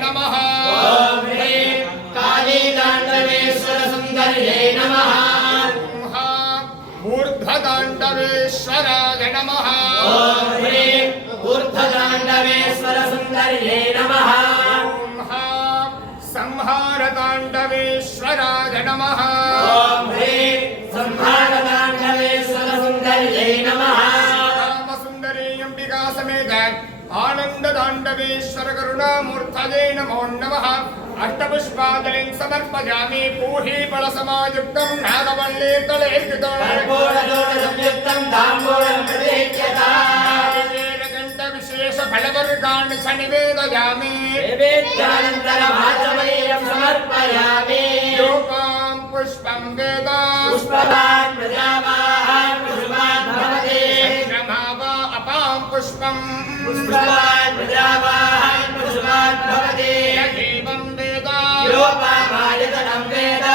नमः। ॐ ह्रीं कालीताण्डवेश्वर सुन्दर्यै नमः। ऊर्ध्वताण्डवेश्वराय नमः। ॐ ह्रीं ऊर्ध्वताण्डवेश्वर सुन्दर्यै नमः। संहारताण्डवेश्वराय नमः। ॐ ह्रीं संहारताण्डवेश्वर सुन्दर्यै नमः। रामसुन्दरी अंबिका समेत आनन्दताण्डवेश्वर करुणामूर्तये नमो नमः। अष्टपुष्पाञ्जलिं समर्पयामि। पूहि फलसमायुक्तं नागवल्ली तले कृतं कर्पूरजोडसंयुक्तं ताम्बूलं प्रतीच्यताम्। विशेष फलवर्गान् च निवेदयामि। नैवेद्यानन्तरमाचमनीयं समर्पयामि। रूपं पुष्पं वेद पुष्पवान् प्रजावान् पुष्पान् भवति। चन्द्रमा अपां पुष्पं पुष्पवान् प्रजावान् पुष्पान् भवति। यदेवं वेद योपामायतनं वेद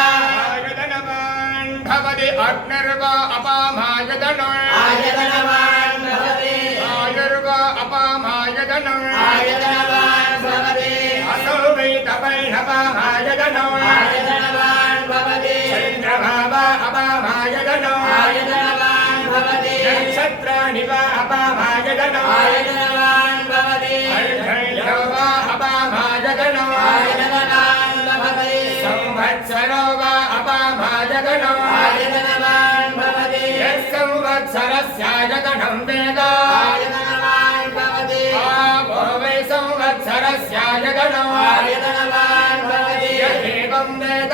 आयतनवान् भवति। अग्निर्वा अपामायतनम् आयतनवान् भवति। आयुर्वा अपामायतनम् आयतनवान् भवति। असौ वै तपैरपामायतनम् आयतनवान् भवति। चन्द्रमा वा अपामायतनम् आयतनवान् भवति। नक्षत्राणि वा अपामायतनम् आयतनवान् भवति। अर्धयो वा अपामायतनम् आयतनवान् भवति। संवत्सरो वा अपामायतनम् आयतनवान् भवति। यत्संवत्सरस्यायतनं वेद आयतनवान् भवति। आपो वै संवत्सरस्यायतनम् आयतनवान् भवति। यदेवं वेद